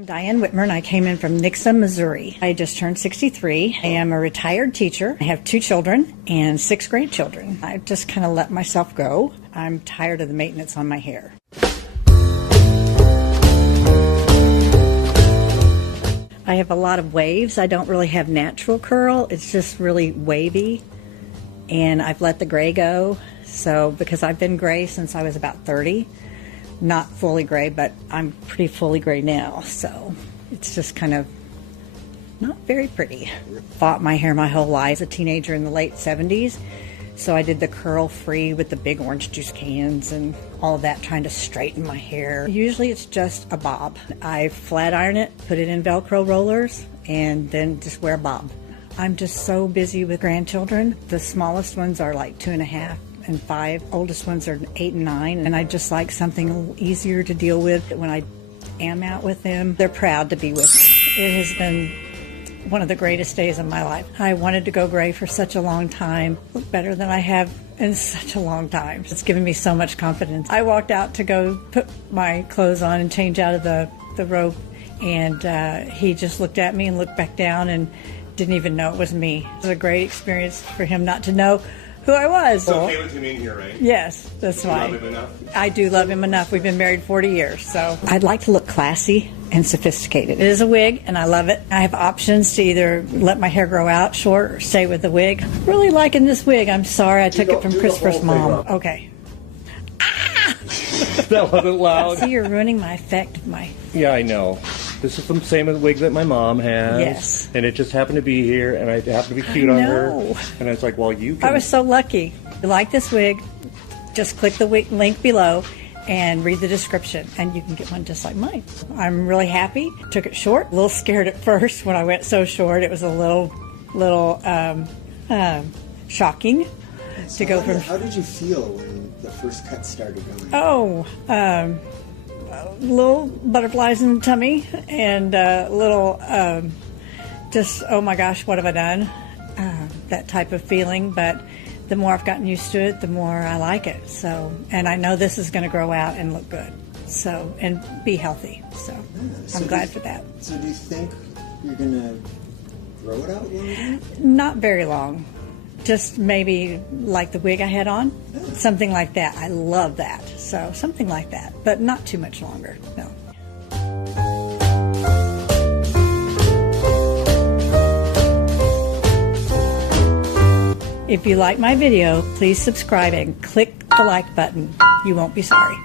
I'm Diane Whitmer, and I came in from Nixa, Missouri. I just turned 63. I am a retired teacher. I have 2 children and 6 grandchildren. I just kind of let myself go. I'm tired of the maintenance on my hair. I have a lot of waves. I don't really have natural curl. It's just really wavy, and I've let the gray go. So because I've been gray since I was about 30. Not fully gray, but I'm pretty fully gray now, so it's just kind of not very pretty. Fought my hair my whole life as a teenager in the late 70s, so I did the curl free with the big orange juice cans and all of that, trying to straighten my hair. Usually it's just a bob. I flat iron it, put it in Velcro rollers, and then just wear a bob. I'm just so busy with grandchildren. The smallest ones are like 2.5 and 5. Oldest ones are 8 and 9, and I just like something a little easier to deal with when I am out with them. They're proud to be with me. It has been one of the greatest days of my life. I wanted to go gray for such a long time, look better than I have in such a long time. It's given me so much confidence. I walked out to go put my clothes on and change out of the robe, and he just looked at me and looked back down and didn't even know it was me. It was a great experience for him not to know who I was. It's okay with him in here, right? Yes, that's fine. You love him enough? I do love him enough. We've been married 40 years, so. I'd like to look classy and sophisticated. It is a wig, and I love it. I have options to either let my hair grow out short or stay with the wig. Really liking this wig. I'm sorry I took it from Christopher's mom. Okay. Ah! That wasn't loud. See, you're ruining my effect of my... Yeah, I know. This is the same wig that my mom has. Yes. And it just happened to be here, and I happened to be cute on her. And I was like, well, you can... I was so lucky. If you like this wig, just click the link below and read the description, and you can get one just like mine. I'm really happy. Took it short. A little scared at first when I went so short. It was a little shocking to go from... How did you feel when the first cut started going? Oh, little butterflies in the tummy, and little just, oh my gosh, what have I done? That type of feeling. But the more I've gotten used to it, the more I like it. So, and I know this is going to grow out and look good, so, and be healthy. So, I'm glad for that. So do you think you're going to grow it out longer? Not very long. Just maybe like the wig I had on, something like that. I love that. So something like that, but not too much longer, no. If you like my video, please subscribe and click the like button. You won't be sorry.